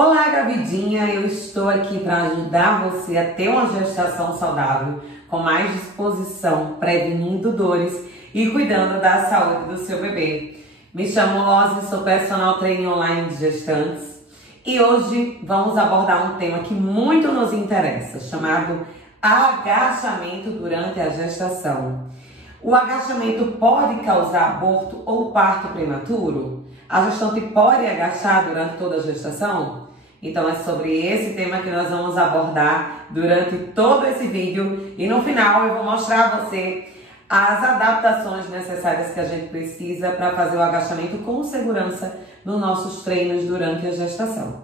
Olá, gravidinha! Eu estou aqui para ajudar você a ter uma gestação saudável, com mais disposição, prevenindo dores e cuidando da saúde do seu bebê. Me chamo Rose, sou personal trainer online de gestantes e hoje vamos abordar um tema que muito nos interessa, chamado agachamento durante a gestação. O agachamento pode causar aborto ou parto prematuro? A gestante pode agachar durante toda a gestação? Então é sobre esse tema que nós vamos abordar durante todo esse vídeo e no final eu vou mostrar a você as adaptações necessárias que a gente precisa para fazer o agachamento com segurança nos nossos treinos durante a gestação.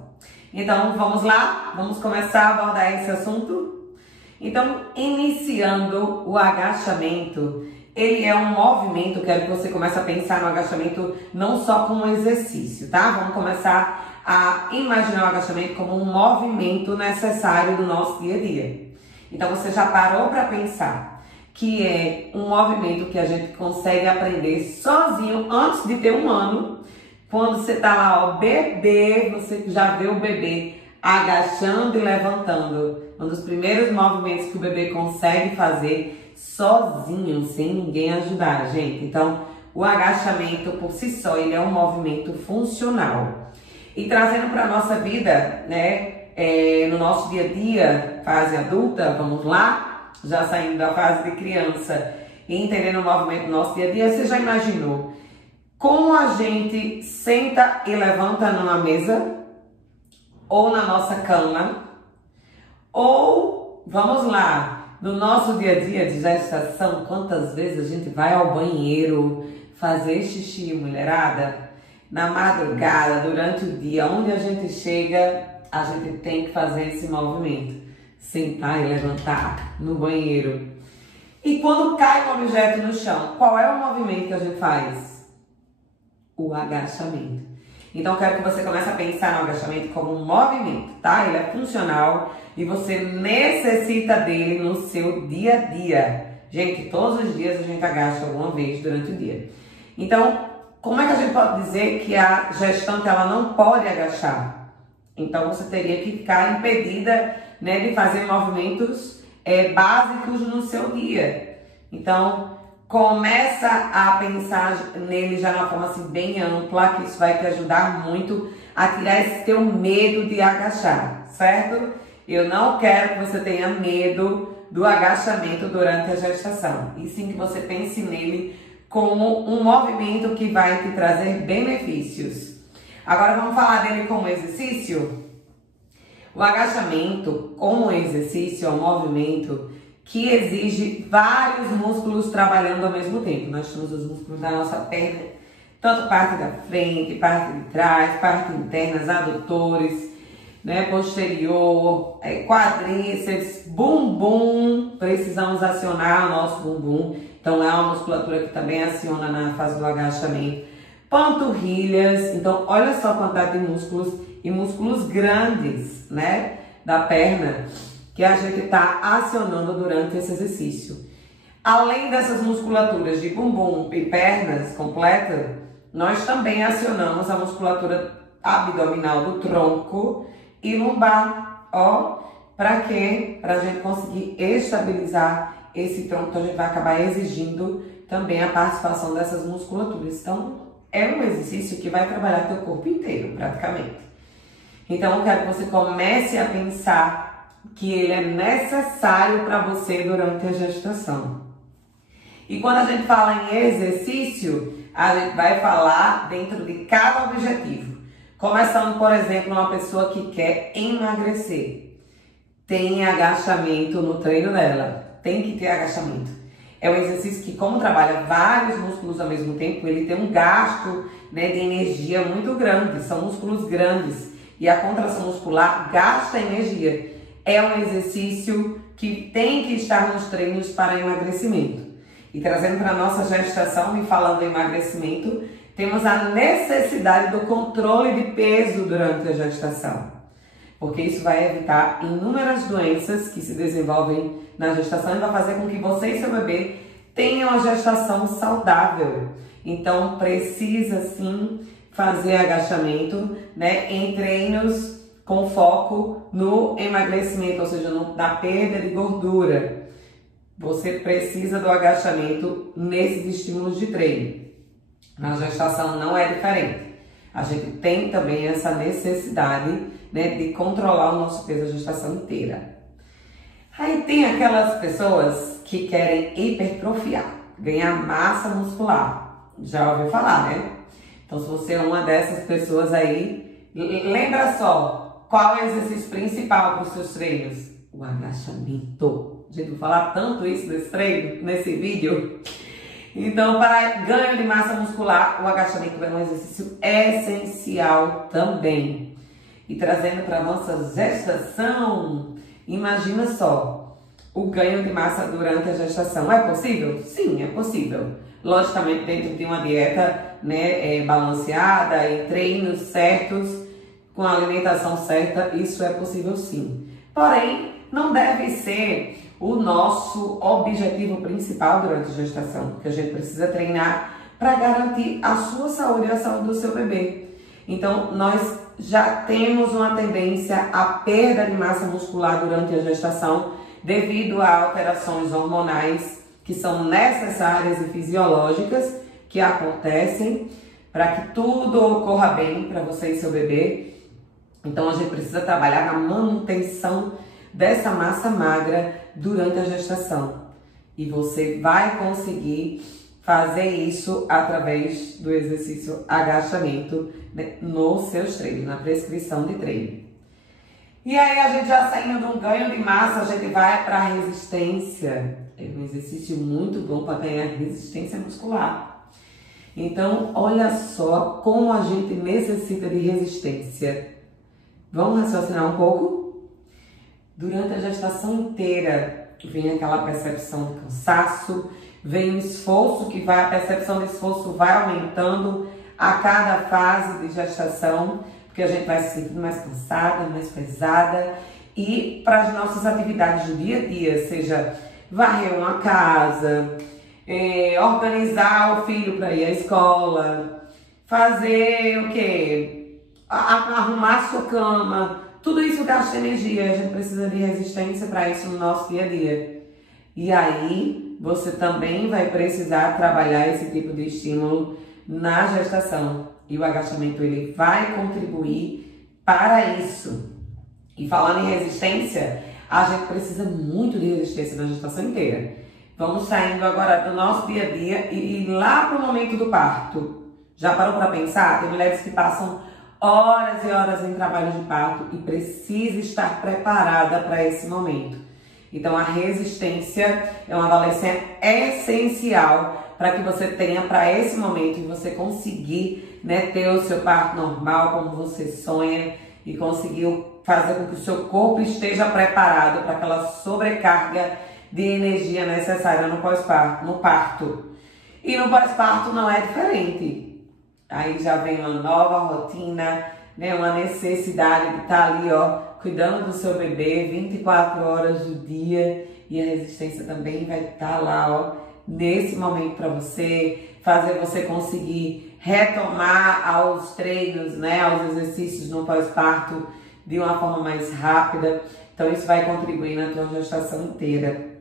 Então vamos lá? Vamos começar a abordar esse assunto? Então, iniciando o agachamento, ele é um movimento, quero que você comece a pensar no agachamento não só como um exercício, tá? Vamos começar a imaginar o agachamento como um movimento necessário do nosso dia a dia. Então você já parou para pensar que é um movimento que a gente consegue aprender sozinho antes de ter um ano. Quando você tá lá, ó, bebê, você já vê o bebê agachando e levantando. Um dos primeiros movimentos que o bebê consegue fazer sozinho, sem ninguém ajudar, gente. Então, o agachamento por si só, ele é um movimento funcional. E trazendo para a nossa vida, né, no nosso dia a dia, fase adulta, vamos lá, já saindo da fase de criança e entendendo o movimento do nosso dia a dia, você já imaginou como a gente senta e levanta numa mesa, ou na nossa cama, ou, vamos lá, no nosso dia a dia de gestação, quantas vezes a gente vai ao banheiro fazer xixi, mulherada? Na madrugada, durante o dia, onde a gente chega, a gente tem que fazer esse movimento. Sentar e levantar no banheiro. E quando cai um objeto no chão, qual é o movimento que a gente faz? O agachamento. Então, eu quero que você comece a pensar no agachamento como um movimento, tá? Ele é funcional e você necessita dele no seu dia a dia. Gente, todos os dias a gente agacha alguma vez durante o dia. Então, como é que a gente pode dizer que a gestante ela não pode agachar? Então você teria que ficar impedida, né, de fazer movimentos básicos no seu dia. Então começa a pensar nele já de uma forma assim, bem ampla, que isso vai te ajudar muito a tirar esse teu medo de agachar, certo? Eu não quero que você tenha medo do agachamento durante a gestação, e sim que você pense nele como um movimento que vai te trazer benefícios. Agora vamos falar dele como exercício? O agachamento como exercício é um movimento que exige vários músculos trabalhando ao mesmo tempo. Nós temos os músculos da nossa perna, tanto parte da frente, parte de trás, parte internas, adutores, né, posterior, quadríceps, bumbum. Precisamos acionar o nosso bumbum. Então é uma musculatura que também aciona na fase do agachamento. Panturrilhas, então olha só a quantidade de músculos e músculos grandes, né, da perna que a gente está acionando durante esse exercício. Além dessas musculaturas de bumbum e pernas completas, nós também acionamos a musculatura abdominal do tronco e lombar, ó, para quê? Para a gente conseguir estabilizar esse tronco. Então a gente vai acabar exigindo também a participação dessas musculaturas. Então é um exercício que vai trabalhar teu corpo inteiro, praticamente. Então eu quero que você comece a pensar que ele é necessário para você durante a gestação. E quando a gente fala em exercício, a gente vai falar dentro de cada objetivo. Começando, por exemplo, uma pessoa que quer emagrecer. Tem agachamento no treino dela. Tem que ter agachamento. É um exercício que, como trabalha vários músculos ao mesmo tempo, ele tem um gasto, né, de energia muito grande. São músculos grandes e a contração muscular gasta energia. É um exercício que tem que estar nos treinos para emagrecimento. E trazendo para a nossa gestação e falando em emagrecimento, temos a necessidade do controle de peso durante a gestação. Porque isso vai evitar inúmeras doenças que se desenvolvem na gestação e vai fazer com que você e seu bebê tenham uma gestação saudável. Então precisa sim fazer agachamento, né, em treinos com foco no emagrecimento, ou seja, na perda de gordura. Você precisa do agachamento nesses estímulos de treino. Na gestação não é diferente. A gente tem também essa necessidade, né, de controlar o nosso peso a gestação inteira. Aí tem aquelas pessoas que querem hipertrofiar, ganhar massa muscular. Já ouviu falar, né? Então, se você é uma dessas pessoas aí, lembra só, qual é o exercício principal para os seus treinos? O agachamento. Gente, vou falar tanto isso nesse treino, nesse vídeo. Então, para ganho de massa muscular, o agachamento é um exercício essencial também. E trazendo para a nossa gestação, imagina só, o ganho de massa durante a gestação. É possível? Sim, é possível. Logicamente, dentro de uma dieta, né, balanceada e treinos certos, com a alimentação certa, isso é possível sim. Porém, não deve ser o nosso objetivo principal durante a gestação, porque a gente precisa treinar para garantir a sua saúde e a saúde do seu bebê. Então, nós já temos uma tendência à perda de massa muscular durante a gestação devido a alterações hormonais que são necessárias e fisiológicas que acontecem para que tudo ocorra bem para você e seu bebê. Então, a gente precisa trabalhar na manutenção dessa massa magra durante a gestação. E você vai conseguir fazer isso através do exercício agachamento, né, nos seus treinos, na prescrição de treino. E aí, a gente já saindo de um ganho de massa, a gente vai para a resistência. É um exercício muito bom para ganhar resistência muscular. Então, olha só como a gente necessita de resistência. Vamos raciocinar um pouco? Durante a gestação inteira, vem aquela percepção de cansaço, vem o esforço a percepção de esforço vai aumentando a cada fase de gestação, porque a gente vai se sentindo mais cansada, mais pesada. E para as nossas atividades do dia a dia, seja varrer uma casa, organizar o filho para ir à escola, fazer o quê? Arrumar a sua cama, tudo isso gasta energia, a gente precisa de resistência para isso no nosso dia a dia. E aí, você também vai precisar trabalhar esse tipo de estímulo na gestação. E o agachamento, ele vai contribuir para isso. E falando em resistência, a gente precisa muito de resistência na gestação inteira. Vamos saindo agora do nosso dia a dia e lá para o momento do parto. Já parou para pensar? Tem mulheres que passam horas e horas em trabalho de parto e precisa estar preparada para esse momento. Então, a resistência é uma valência essencial para que você tenha para esse momento e você conseguir, né, ter o seu parto normal, como você sonha, e conseguir fazer com que o seu corpo esteja preparado para aquela sobrecarga de energia necessária no pós-parto, no parto. E no pós-parto não é diferente. Aí já vem uma nova rotina, né, uma necessidade de estar ali, ó, cuidando do seu bebê 24 horas do dia, e a resistência também vai estar lá, ó, nesse momento para você, fazer você conseguir retomar aos treinos, né, aos exercícios no pós-parto de uma forma mais rápida. Então isso vai contribuir na tua gestação inteira.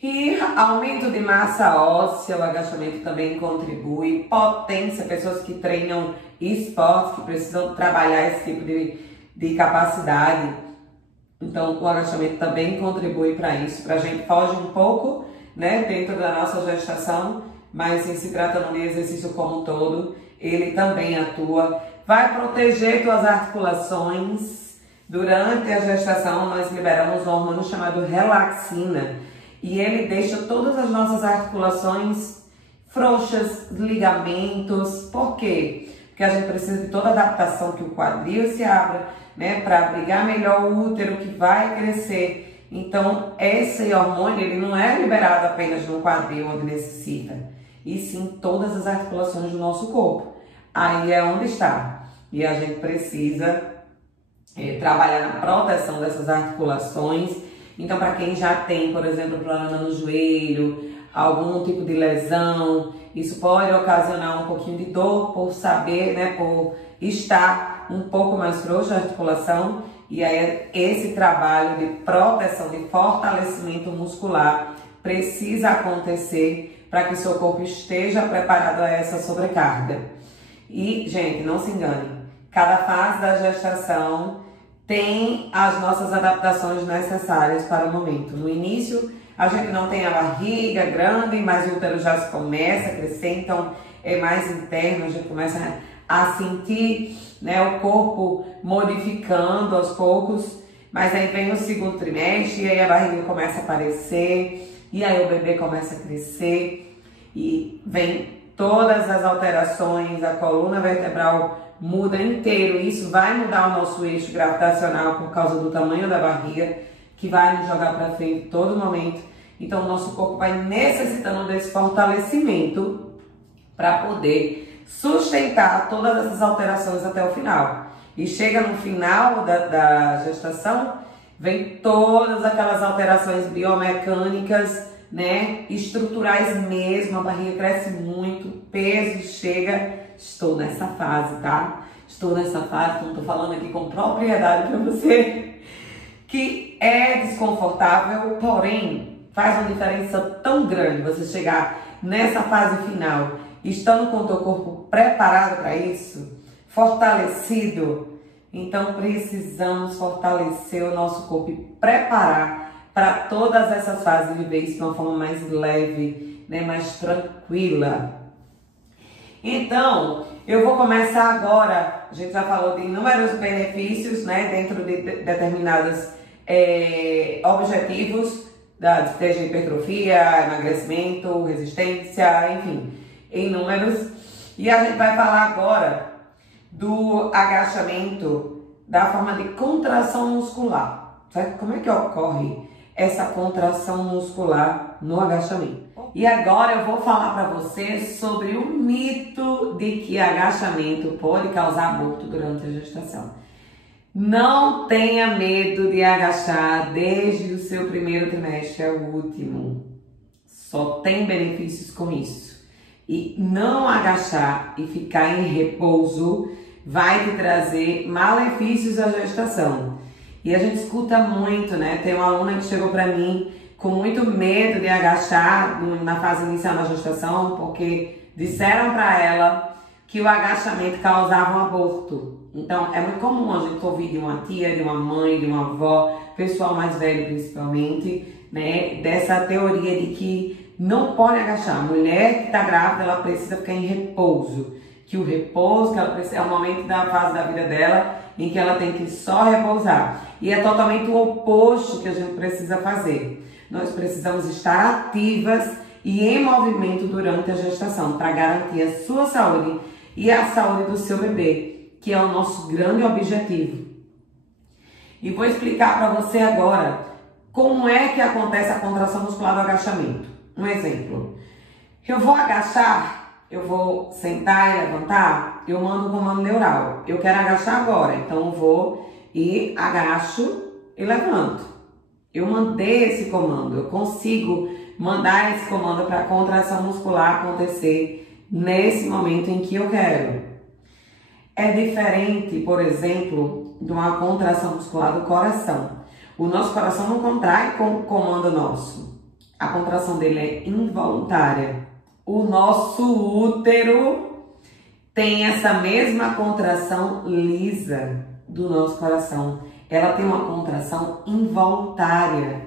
E aumento de massa óssea, o agachamento também contribui. Potência, pessoas que treinam esportes, que precisam trabalhar esse tipo de capacidade. Então, o agachamento também contribui para isso. Para a gente foge um pouco, né, dentro da nossa gestação, mas em se tratando de exercício como um todo, ele também atua. Vai proteger tuas articulações. Durante a gestação, nós liberamos um hormônio chamado relaxina. E ele deixa todas as nossas articulações frouxas, ligamentos. Por quê? Porque a gente precisa de toda a adaptação que o quadril se abra, né, para abrigar melhor o útero que vai crescer. Então, esse hormônio, ele não é liberado apenas no quadril onde necessita, e sim todas as articulações do nosso corpo. Aí é onde está. E a gente precisa trabalhar na proteção dessas articulações. Então, para quem já tem, por exemplo, problema no joelho, algum tipo de lesão, isso pode ocasionar um pouquinho de dor por saber, né, por estar um pouco mais frouxa a articulação, e aí esse trabalho de proteção, de fortalecimento muscular precisa acontecer para que o seu corpo esteja preparado a essa sobrecarga. E, gente, não se engane, cada fase da gestação tem as nossas adaptações necessárias para o momento. No início, a gente não tem a barriga grande, mas o útero já começa a crescer, então é mais interno, a gente começa a sentir, né, o corpo modificando aos poucos, mas aí vem o segundo trimestre e aí a barriga começa a aparecer, e aí o bebê começa a crescer e vem todas as alterações, a coluna vertebral muda inteiro, isso vai mudar o nosso eixo gravitacional por causa do tamanho da barriga, que vai nos jogar para frente todo momento. Então o nosso corpo vai necessitando desse fortalecimento para poder sustentar todas essas alterações até o final. E chega no final da gestação, vem todas aquelas alterações biomecânicas, né, estruturais mesmo, a barriga cresce muito, peso chega, estou nessa fase, tá? Estou nessa fase, então tô falando aqui com propriedade para você, que é desconfortável, porém faz uma diferença tão grande você chegar nessa fase final, estando com o teu corpo preparado para isso, fortalecido. Então precisamos fortalecer o nosso corpo e preparar para todas essas fases de viver isso de uma forma mais leve, né, mais tranquila. Então, eu vou começar agora, a gente já falou de inúmeros benefícios, né, dentro de determinados objetivos, seja hipertrofia, emagrecimento, resistência, enfim, inúmeros. E a gente vai falar agora do agachamento, da forma de contração muscular, certo? Como é que ocorre essa contração muscular no agachamento? E agora eu vou falar para você sobre o mito de que agachamento pode causar aborto durante a gestação. Não tenha medo de agachar desde o seu primeiro trimestre ao último. Só tem benefícios com isso. E não agachar e ficar em repouso vai te trazer malefícios à gestação. E a gente escuta muito, né? Tem uma aluna que chegou para mim com muito medo de agachar na fase inicial da gestação, porque disseram para ela que o agachamento causava um aborto. Então, é muito comum a gente ouvir de uma tia, de uma mãe, de uma avó, pessoal mais velho principalmente, né, dessa teoria de que não pode agachar. A mulher que está grávida, ela precisa ficar em repouso. Que o repouso que ela precisa é o momento da fase da vida dela em que ela tem que só repousar. E é totalmente o oposto que a gente precisa fazer. Nós precisamos estar ativas e em movimento durante a gestação para garantir a sua saúde e a saúde do seu bebê, que é o nosso grande objetivo. E vou explicar para você agora como é que acontece a contração muscular do agachamento. Um exemplo. Eu vou agachar, eu vou sentar e levantar, eu mando um comando neural. Eu quero agachar agora, então eu vou e agacho e levanto. Eu mandei esse comando, eu consigo mandar esse comando para a contração muscular acontecer nesse momento em que eu quero. É diferente, por exemplo, de uma contração muscular do coração. O nosso coração não contrai com o comando nosso. A contração dele é involuntária. O nosso útero tem essa mesma contração lisa do nosso coração. Ela tem uma contração involuntária.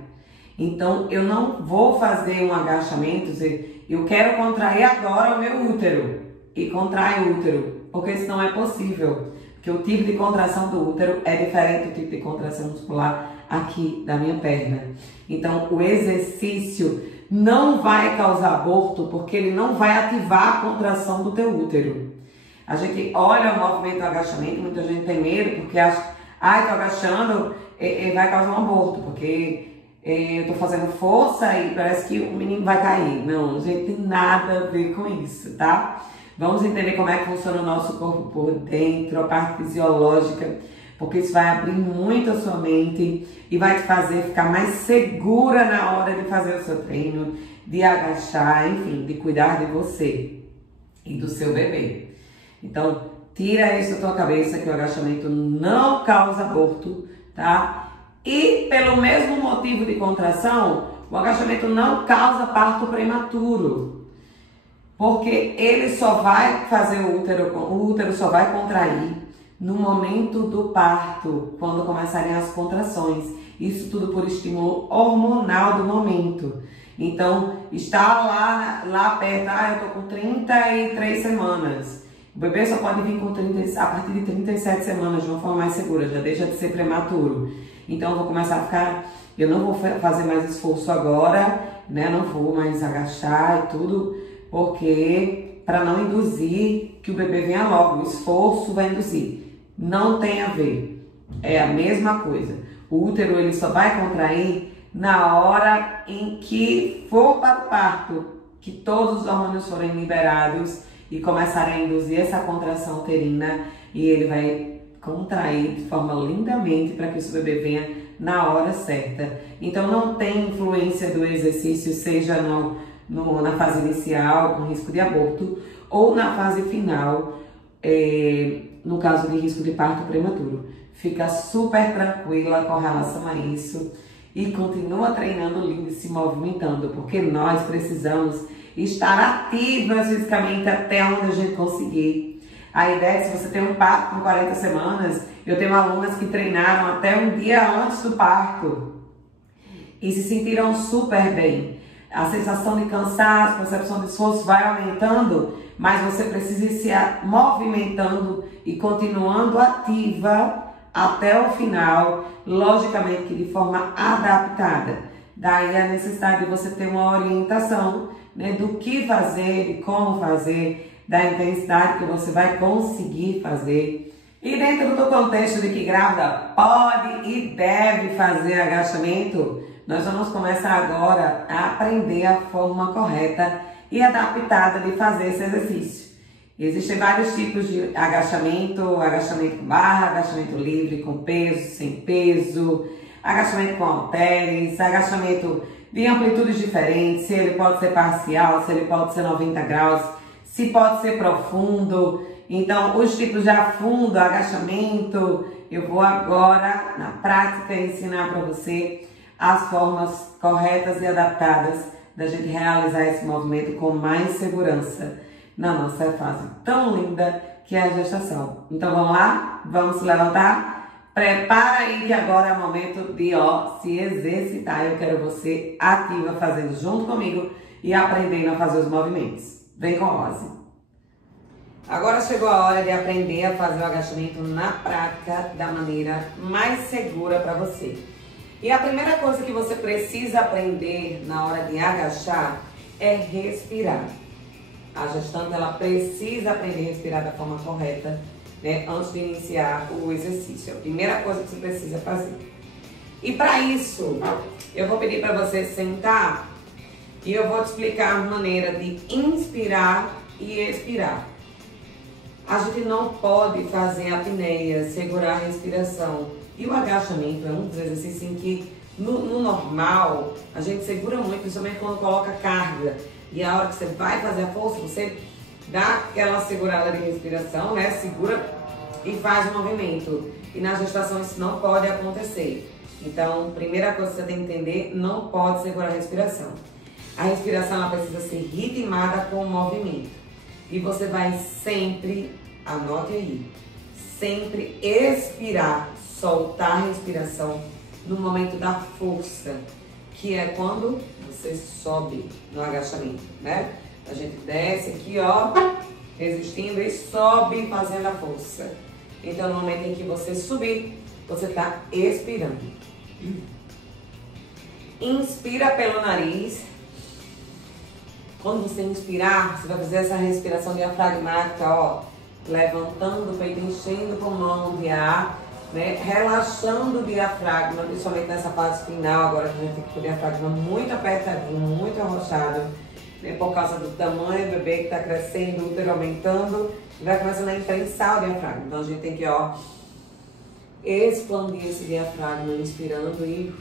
Então, eu não vou fazer um agachamento, dizer, eu quero contrair agora o meu útero. E contrai o útero, porque isso não é possível. Porque o tipo de contração do útero é diferente do tipo de contração muscular aqui da minha perna. Então, o exercício não vai causar aborto, porque ele não vai ativar a contração do teu útero. A gente olha o movimento do agachamento, muita gente tem medo, porque acha, tô agachando, vai causar um aborto, porque eu tô fazendo força e parece que o menino vai cair. Não, gente, tem nada a ver com isso, tá? Vamos entender como é que funciona o nosso corpo por dentro, a parte fisiológica, porque isso vai abrir muito a sua mente e vai te fazer ficar mais segura na hora de fazer o seu treino, de agachar, enfim, de cuidar de você e do seu bebê. Então, tira isso da tua cabeça que o agachamento não causa aborto, tá? E pelo mesmo motivo de contração, o agachamento não causa parto prematuro. Porque ele só vai fazer o útero só vai contrair no momento do parto, quando começarem as contrações. Isso tudo por estímulo hormonal do momento. Então, está lá perto, eu tô com 33 semanas. O bebê só pode vir a partir de 37 semanas de uma forma mais segura, já deixa de ser prematuro. Então, eu vou começar a ficar, eu não vou fazer mais esforço agora, né? Não vou mais agachar e tudo, porque para não induzir que o bebê venha logo, o esforço vai induzir. Não tem a ver, é a mesma coisa. O útero ele só vai contrair na hora em que for para o parto, que todos os hormônios forem liberados e começarem a induzir essa contração uterina, e ele vai contrair de forma lindamente para que o seu bebê venha na hora certa. Então não tem influência do exercício, seja na fase inicial, com risco de aborto, ou na fase final, no caso de risco de parto prematuro. Fica super tranquila com relação a isso e continua treinando lindo e se movimentando, porque nós precisamos estar ativas fisicamente até onde a gente conseguir. A ideia é que se você tem um parto com 40 semanas, eu tenho alunas que treinaram até um dia antes do parto e se sentiram super bem. A sensação de cansaço, a percepção de esforço vai aumentando, mas você precisa ir se movimentando e continuando ativa até o final, logicamente que de forma adaptada. Daí a necessidade de você ter uma orientação, né, do que fazer, de como fazer, da intensidade que você vai conseguir fazer. E dentro do contexto de que grávida pode e deve fazer agachamento, nós vamos começar agora a aprender a forma correta e adaptada de fazer esse exercício. Existem vários tipos de agachamento, agachamento com barra, agachamento livre, com peso, sem peso, agachamento com halteres, agachamento de amplitudes diferentes, se ele pode ser parcial, se ele pode ser 90 graus, se pode ser profundo. Então, os tipos de afundo, agachamento, eu vou agora, na prática, ensinar para você as formas corretas e adaptadas da gente realizar esse movimento com mais segurança na nossa fase tão linda que é a gestação. Então vamos lá? Vamos se levantar? Prepara aí que agora é o momento de se exercitar. Eu quero você ativa fazendo junto comigo e aprendendo a fazer os movimentos. Vem com a Ozzy. Agora chegou a hora de aprender a fazer o agachamento na prática da maneira mais segura para você. E a primeira coisa que você precisa aprender na hora de agachar é respirar. A gestante ela precisa aprender a respirar da forma correta, né, antes de iniciar o exercício. É a primeira coisa que você precisa fazer. E para isso, eu vou pedir para você sentar e eu vou te explicar a maneira de inspirar e expirar. A gente não pode fazer apneia, segurar a respiração. E o agachamento é um dos exercícios em que, no normal, a gente segura muito, principalmente quando coloca carga. E a hora que você vai fazer a força, você dá aquela segurada de respiração, né? Segura e faz o movimento. E na gestação isso não pode acontecer. Então, primeira coisa que você tem que entender, não pode segurar a respiração. A respiração ela precisa ser ritmada com o movimento. E você vai sempre, anote aí, sempre expirar, soltar a respiração no momento da força, que é quando você sobe no agachamento, né? A gente desce aqui, resistindo e sobe fazendo a força. Então, no momento em que você subir, você está expirando. Inspira pelo nariz. Quando você inspirar, você vai fazer essa respiração diafragmática, levantando o peito, enchendo o pulmão de ar, né? Relaxando o diafragma, principalmente nessa fase final, agora que a gente fica com o diafragma muito apertadinho, muito arrochado, né? Por causa do tamanho do bebê que está crescendo, o útero aumentando, vai começando a imprensar o diafragma. Então a gente tem que, expandir esse diafragma, inspirando e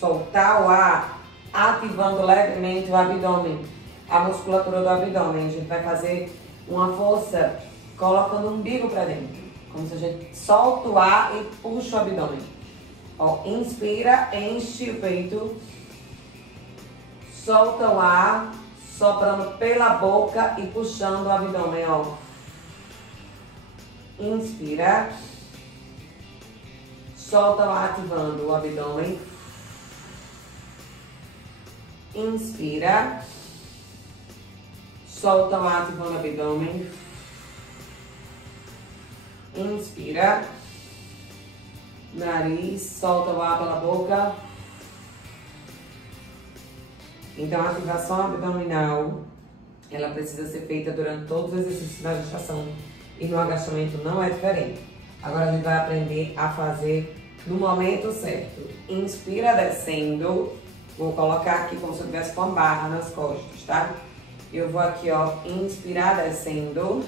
soltar o ar, ativando levemente o abdômen, a musculatura do abdômen. A gente vai fazer uma força colocando o umbigo para dentro. Como se a gente solta o ar e puxa o abdômen. Ó, inspira, enche o peito. Solta o ar, soprando pela boca e puxando o abdômen, ó. Inspira. Solta o ar, ativando o abdômen. Inspira. Solta o ar, ativando o abdômen. Inspira. Nariz, solta o ar pela boca. Então, a ativação abdominal, ela precisa ser feita durante todos os exercícios da gestação. E no agachamento não é diferente. Agora a gente vai aprender a fazer no momento certo. Inspira descendo. Vou colocar aqui como se eu tivesse com a barra nas costas, tá? Eu vou aqui, ó, inspirar descendo.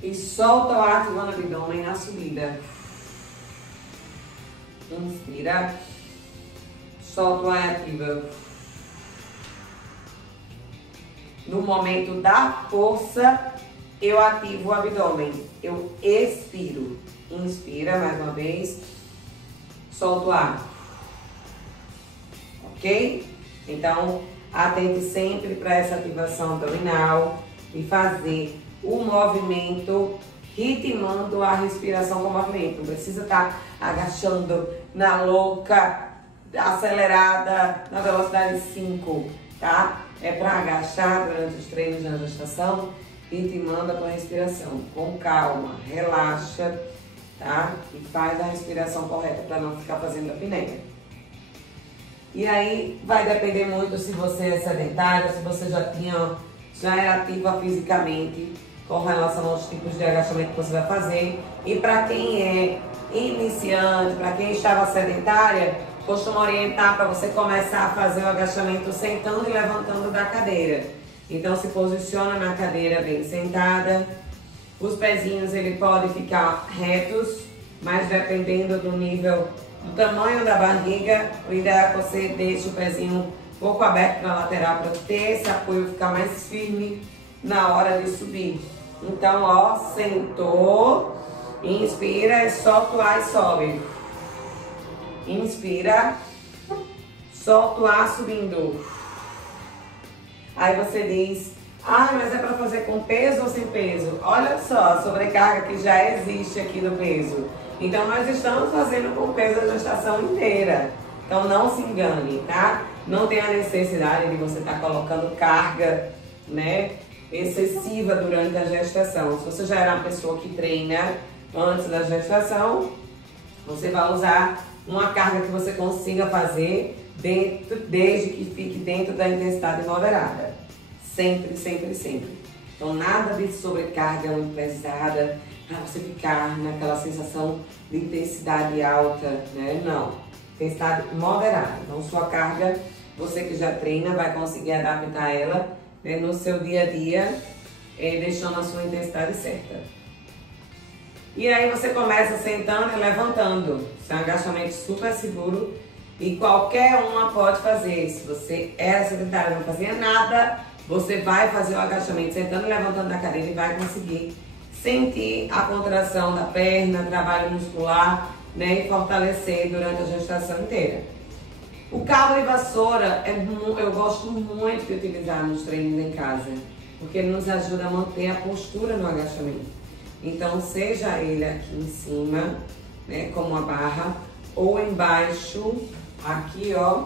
E solta o ar ativando o abdômen na subida. Inspira. Solta o ar e ativa. No momento da força, eu ativo o abdômen. Eu expiro. Inspira mais uma vez. Solta o ar. Ok? Então, atente sempre para essa ativação abdominal e fazer o movimento ritmando a respiração com o movimento. Não precisa estar agachando na louca, acelerada, na velocidade 5, tá? É para agachar durante os treinos da gestação, ritmando a tua respiração. Com calma, relaxa, tá? E faz a respiração correta para não ficar fazendo a apneia. E aí vai depender muito se você é sedentário, se você já é ativa fisicamente com relação aos tipos de agachamento que você vai fazer. E para quem é iniciante, para quem estava sedentária, costumo orientar para você começar a fazer o agachamento sentando e levantando da cadeira. Então se posiciona na cadeira bem sentada. Os pezinhos ele pode ficar retos, mas dependendo do nível, do tamanho da barriga, o ideal é que você deixe o pezinho um pouco aberto na lateral para ter esse apoio ficar mais firme na hora de subir. Então, ó, sentou, inspira, solta o ar e sobe. Inspira, solta o ar subindo. Aí você diz, ah, mas é para fazer com peso ou sem peso? Olha só a sobrecarga que já existe aqui no peso. Então, nós estamos fazendo com peso a gestação inteira. Então, não se engane, tá? Não tem a necessidade de você estar colocando carga, né, excessiva durante a gestação. Se você já era uma pessoa que treina antes da gestação, você vai usar uma carga que você consiga fazer desde que fique dentro da intensidade moderada. Sempre, sempre, sempre. Então, nada de sobrecarga muito pesada para você ficar naquela sensação de intensidade alta, né? Não. Intensidade moderada. Então, sua carga, você que já treina, vai conseguir adaptar ela, né, no seu dia a dia, deixando a sua intensidade certa. E aí você começa sentando e levantando. Isso é um agachamento super seguro e qualquer uma pode fazer. Se você era sedentário e não fazia nada, você vai fazer o agachamento sentando e levantando da cadeira e vai conseguir sentir a contração da perna, trabalho muscular, né, e fortalecer durante a gestação inteira. O cabo de vassoura, eu gosto muito de utilizar nos treinos em casa, porque ele nos ajuda a manter a postura no agachamento. Então, seja ele aqui em cima, né, como a barra, ou embaixo, aqui, ó,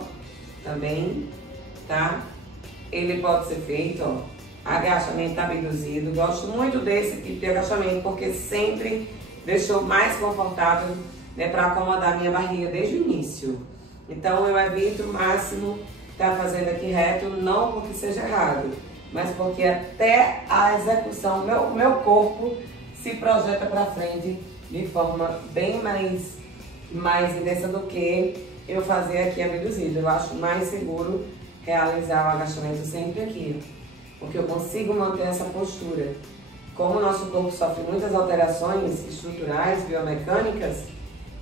também, tá? Ele pode ser feito, ó, agachamento abduzido. Gosto muito desse tipo de agachamento, porque sempre deixou mais confortável, né, para acomodar a minha barriga desde o início. Então, eu evito o máximo estar fazendo aqui reto, não porque seja errado, mas porque até a execução, meu corpo se projeta para frente de forma bem mais intensa do que eu fazer aqui abduzido. Eu acho mais seguro realizar o agachamento sempre aqui, porque eu consigo manter essa postura. Como o nosso corpo sofre muitas alterações estruturais, biomecânicas,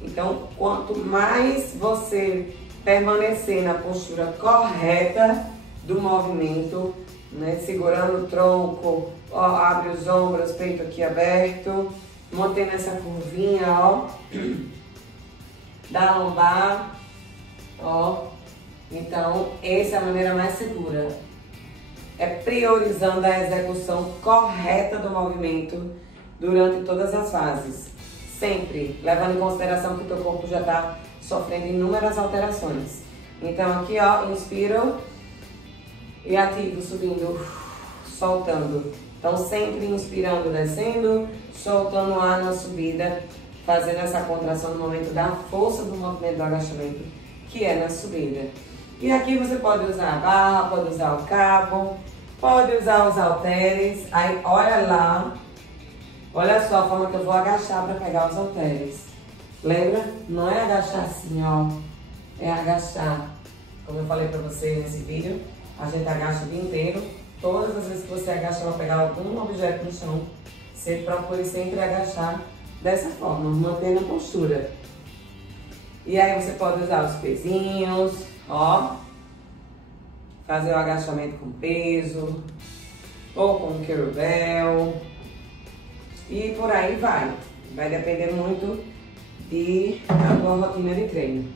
então quanto mais você permanecer na postura correta, do movimento, né? Segurando o tronco, ó, abre os ombros, peito aqui aberto, mantendo essa curvinha, ó, da lombar, ó. Então, essa é a maneira mais segura. É priorizando a execução correta do movimento durante todas as fases. Sempre levando em consideração que o teu corpo já está sofrendo inúmeras alterações. Então, aqui, ó, inspiro e ativo, subindo, soltando. Então, sempre inspirando, descendo, soltando o ar na subida, fazendo essa contração no momento da força do movimento do agachamento, que é na subida. E aqui você pode usar a barra, pode usar o cabo, pode usar os halteres. Aí, olha lá, olha só a forma que eu vou agachar para pegar os halteres. Lembra? Não é agachar assim, ó, é agachar. Como eu falei para você nesse vídeo, a gente agacha o dia inteiro. Todas as vezes que você agacha para pegar algum objeto no chão, você procure sempre agachar dessa forma, mantendo a postura. E aí você pode usar os pezinhos, ó, fazer o agachamento com peso, ou com kettlebell, e por aí vai. Vai depender muito da tua rotina de treino.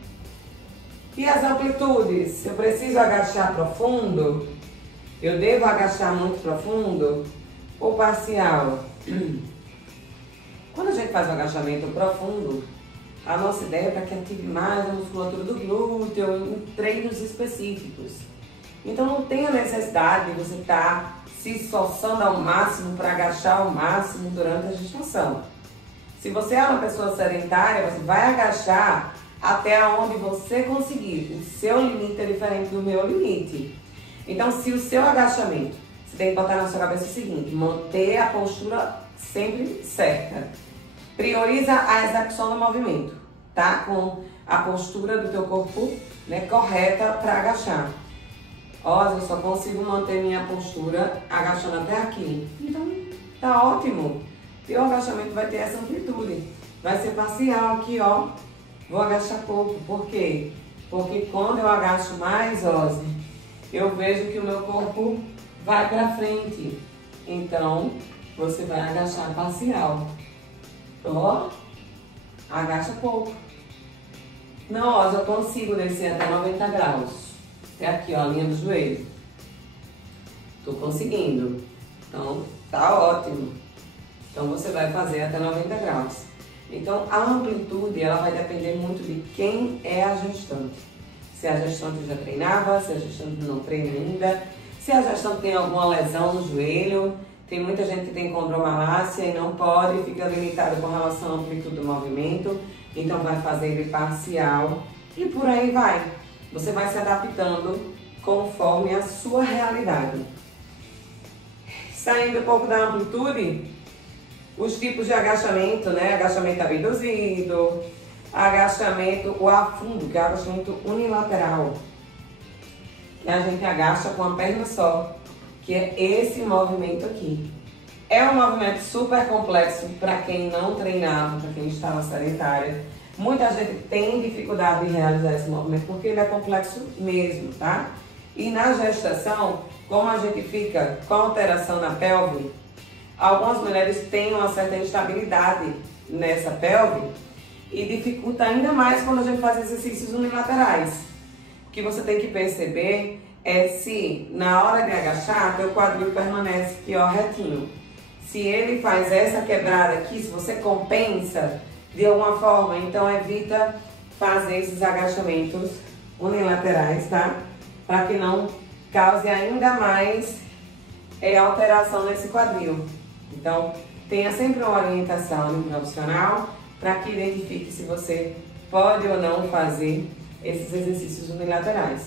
E as amplitudes? Eu preciso agachar profundo? Eu devo agachar muito profundo? Ou parcial? Quando a gente faz um agachamento profundo, a nossa ideia é para que ative mais a musculatura do glúteo em treinos específicos. Então não tem a necessidade de você estar se esforçando ao máximo para agachar ao máximo durante a gestação. Se você é uma pessoa sedentária, você vai agachar até onde você conseguir. O seu limite é diferente do meu limite. Então, se o seu agachamento, você tem que botar na sua cabeça o seguinte: manter a postura sempre certa. Prioriza a execução do movimento, tá? Com a postura do teu corpo, né, correta para agachar. Ó, eu só consigo manter minha postura agachando até aqui. Então, tá ótimo. Teu agachamento vai ter essa amplitude. Vai ser parcial aqui, ó. Vou agachar pouco. Por quê? Porque quando eu agacho mais, Ozzy, eu vejo que o meu corpo vai para frente. Então, você vai agachar parcial. Ó, agacha pouco. Não, Ozzy, eu consigo descer até 90 graus. É aqui, ó, a linha do joelho. Tô conseguindo. Então, tá ótimo. Então, você vai fazer até 90 graus. Então, a amplitude, ela vai depender muito de quem é a gestante. Se a gestante já treinava, se a gestante não treina ainda, se a gestante tem alguma lesão no joelho. Tem muita gente que tem condromalácia e não pode, fica limitado com relação à amplitude do movimento. Então, vai fazer ele parcial e por aí vai. Você vai se adaptando conforme a sua realidade. Saindo um pouco da amplitude, os tipos de agachamento, né? Agachamento abduzido, agachamento, o afundo, que é o agachamento unilateral. Que a gente agacha com a perna só, que é esse movimento aqui. É um movimento super complexo para quem não treinava, para quem estava sedentária. Muita gente tem dificuldade de realizar esse movimento porque ele é complexo mesmo, tá? E na gestação, como a gente fica com alteração na pelve, algumas mulheres têm uma certa instabilidade nessa pelve e dificulta ainda mais quando a gente faz exercícios unilaterais. O que você tem que perceber é se na hora de agachar, teu quadril permanece aqui, ó, retinho. Se ele faz essa quebrada aqui, se você compensa de alguma forma, então evita fazer esses agachamentos unilaterais, tá? Para que não cause ainda mais alteração nesse quadril. Então, tenha sempre uma orientação de um profissional para que identifique se você pode ou não fazer esses exercícios unilaterais.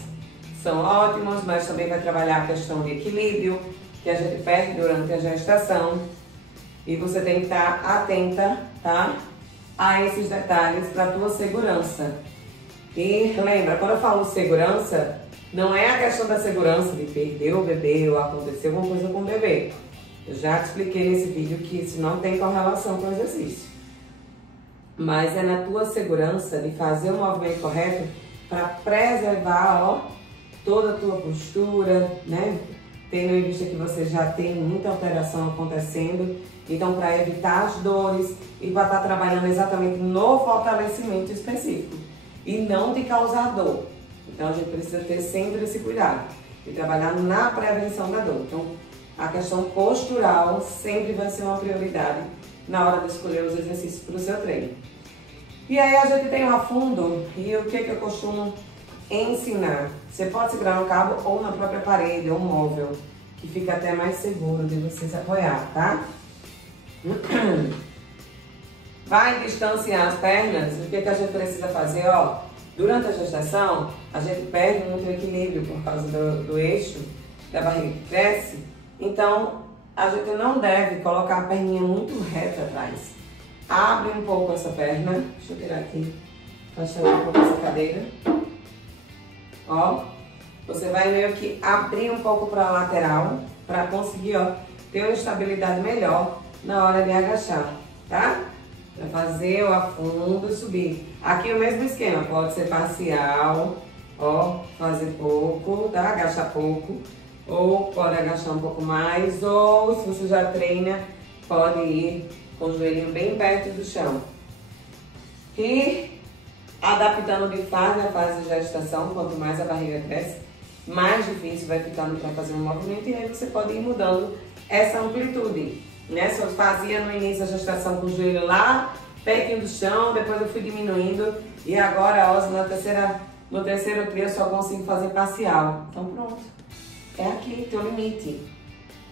São ótimos, mas também vai trabalhar a questão de equilíbrio, que a gente perde durante a gestação. E você tem que estar atenta, tá, a esses detalhes para a tua segurança. E lembra, quando eu falo segurança, não é a questão da segurança de perder o bebê ou acontecer alguma coisa com o bebê. Eu já te expliquei nesse vídeo que isso não tem correlação com o exercício. Mas é na tua segurança de fazer o movimento correto para preservar, ó, toda a tua postura, né? Tendo em vista que você já tem muita alteração acontecendo. Então, para evitar as dores e para estar trabalhando exatamente no fortalecimento específico e não te causar dor. Então, a gente precisa ter sempre esse cuidado e trabalhar na prevenção da dor. Então, a questão postural sempre vai ser uma prioridade na hora de escolher os exercícios para o seu treino. E aí, a gente tem um afundo e o que eu costumo ensinar? Você pode segurar no cabo ou na própria parede ou móvel, que fica até mais seguro de você se apoiar, tá? Vai distanciar as pernas. O que a gente precisa fazer, ó? Durante a gestação, a gente perde muito equilíbrio por causa do eixo da barriga que cresce. Então, a gente não deve colocar a perninha muito reta atrás. Abre um pouco essa perna. Deixa eu tirar aqui, afastando um pouco essa cadeira. Ó, você vai meio que abrir um pouco para a lateral para conseguir, ó, ter uma estabilidade melhor na hora de agachar, tá? Para fazer o afundo e subir. Aqui o mesmo esquema, pode ser parcial, ó, fazer pouco, tá? Agachar pouco, ou pode agachar um pouco mais, ou se você já treina, pode ir com o joelhinho bem perto do chão. E adaptando de fase a fase de gestação, quanto mais a barriga cresce, mais difícil vai ficando para fazer um movimento e aí você pode ir mudando essa amplitude. Né? Se eu fazia no início da gestação com o joelho lá, pertinho do chão, depois eu fui diminuindo e agora, ó, no terceiro trio eu só consigo fazer parcial. Então pronto, é aqui teu limite.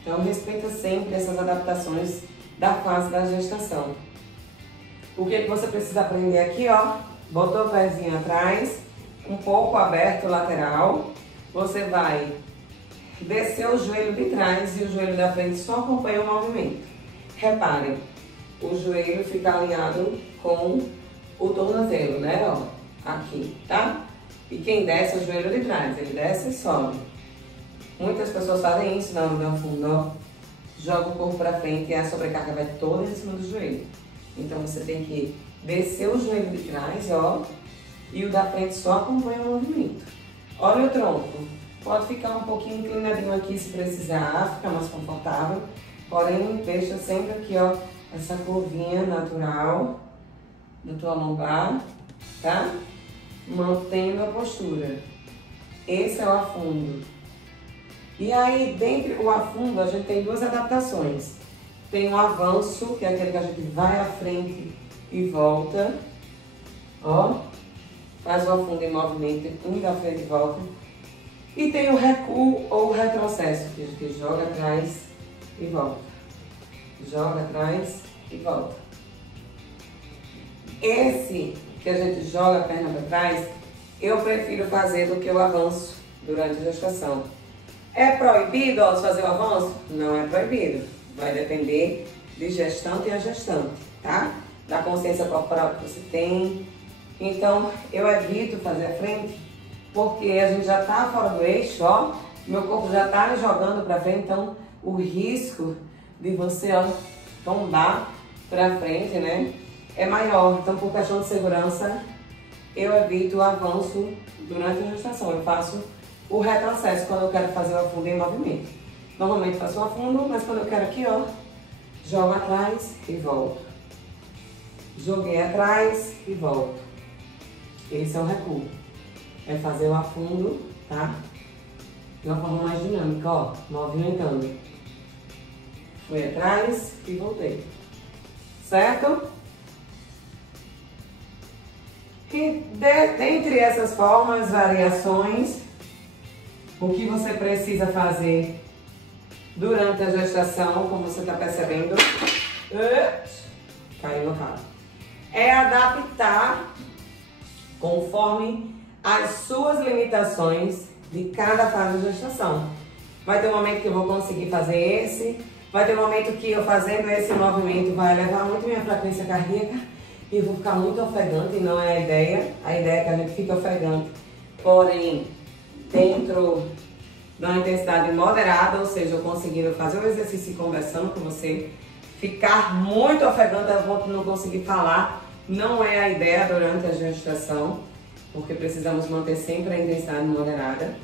Então respeita sempre essas adaptações da fase da gestação. O que você precisa aprender aqui, ó? Botou o pezinho atrás, um pouco aberto lateral, você vai descer o joelho de trás e o joelho da frente só acompanha o movimento. Reparem, o joelho fica alinhado com o tornozelo, né? Ó, aqui, tá? E quem desce é o joelho de trás, ele desce e sobe. Muitas pessoas fazem isso na hora do afundo, ó. Joga o corpo pra frente e a sobrecarga vai toda em cima do joelho. Então você tem que descer o joelho de trás, ó, e o da frente só acompanha o movimento. Olha o tronco. Pode ficar um pouquinho inclinadinho aqui se precisar, ficar mais confortável. Porém, deixa sempre aqui, ó, essa curvinha natural da tua lombar, tá? Mantendo a postura. Esse é o afundo. E aí, dentro do afundo, a gente tem duas adaptações. Tem o avanço, que é aquele que a gente vai à frente e volta. Ó, faz o afundo em movimento, indo à frente e volta. E tem o recuo ou retrocesso, que a gente joga atrás e volta. Joga atrás e volta. Esse que a gente joga a perna para trás, eu prefiro fazer do que o avanço durante a gestação. É proibido fazer o avanço? Não é proibido. Vai depender de gestante a gestante, tá? Da consciência corporal que você tem. Então, eu evito fazer a frente, porque a gente já tá fora do eixo, ó. Meu corpo já tá jogando para frente, então o risco de você, ó, tombar para frente, né, é maior. Então, por questão de segurança, eu evito o avanço durante a gestação. Eu faço o retrocesso quando eu quero fazer o afundo em movimento. Normalmente faço o afundo, mas quando eu quero aqui, ó, jogo atrás e volto. Joguei atrás e volto. Esse é o recuo. É fazer o afundo, tá? De uma forma mais dinâmica, ó, movimentando. Fui atrás e voltei. Certo? E dentre essas formas, variações, o que você precisa fazer durante a gestação, como você está percebendo, caiu no rabo, é adaptar conforme as suas limitações de cada fase de gestação. Vai ter um momento que eu vou conseguir fazer esse, vai ter um momento que eu fazendo esse movimento vai elevar muito minha frequência cardíaca e eu vou ficar muito ofegante, e não é a ideia. A ideia é que a gente fique ofegante, porém dentro de uma intensidade moderada, ou seja, eu conseguindo fazer o exercício e conversando com você. Ficar muito ofegante a ponto de não conseguir falar não é a ideia durante a gestação, porque precisamos manter sempre a intensidade moderada.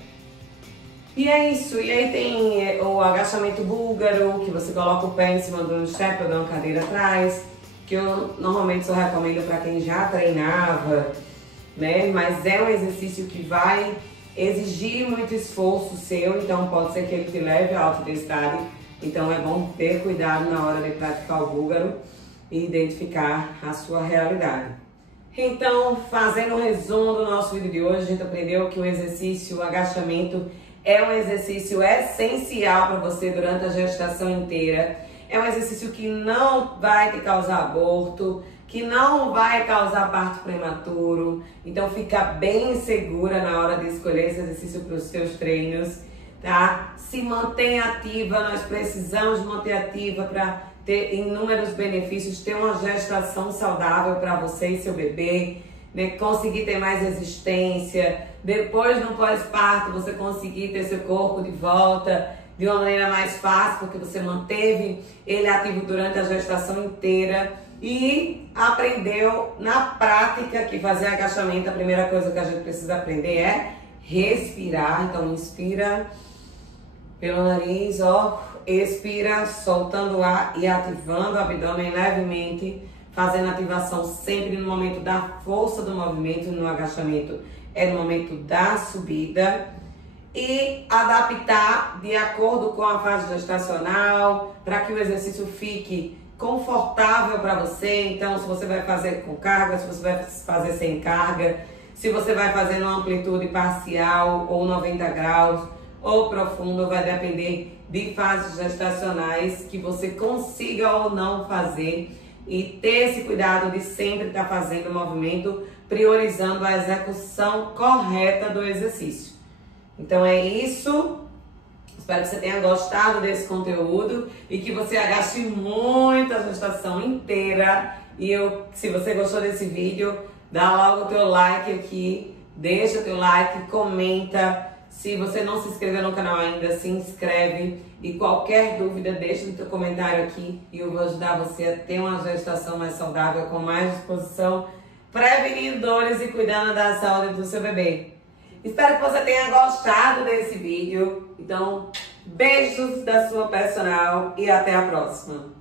E é isso, e aí tem o agachamento búlgaro, que você coloca o pé em cima do step ou de uma cadeira atrás, que eu normalmente só recomendo para quem já treinava, né? Mas é um exercício que vai exigir muito esforço seu, então pode ser que ele te leve à alta intensidade. Então é bom ter cuidado na hora de praticar o búlgaro e identificar a sua realidade. Então, fazendo um resumo do nosso vídeo de hoje, a gente aprendeu que o exercício, o agachamento, é um exercício essencial para você durante a gestação inteira. É um exercício que não vai te causar aborto, que não vai causar parto prematuro. Então fica bem segura na hora de escolher esse exercício para os seus treinos, tá? Se mantenha ativa, nós precisamos manter ativa para ter inúmeros benefícios, ter uma gestação saudável para você e seu bebê, né? Conseguir ter mais resistência, depois no pós-parto você conseguir ter seu corpo de volta de uma maneira mais fácil, porque você manteve ele ativo durante a gestação inteira e aprendeu na prática que fazer agachamento, a primeira coisa que a gente precisa aprender é respirar. Então inspira pelo nariz, ó, expira, soltando o ar e ativando o abdômen levemente, fazendo ativação sempre no momento da força do movimento. No agachamento é no momento da subida, e adaptar de acordo com a fase gestacional para que o exercício fique confortável para você. Então, se você vai fazer com carga, se você vai fazer sem carga, se você vai fazer numa amplitude parcial ou 90 graus ou profundo, vai depender de fases gestacionais que você consiga ou não fazer, e ter esse cuidado de sempre estar fazendo o movimento, priorizando a execução correta do exercício. Então é isso. Espero que você tenha gostado desse conteúdo e que você agache muito a gestação inteira. E se você gostou desse vídeo, dá logo o teu like aqui, deixa o teu like, comenta. Se você não se inscreveu no canal ainda, se inscreve. E qualquer dúvida, deixa no teu comentário aqui e eu vou ajudar você a ter uma gestação mais saudável, com mais disposição, prevenindo dores e cuidando da saúde do seu bebê. Espero que você tenha gostado desse vídeo. Então, beijos da sua personal e até a próxima.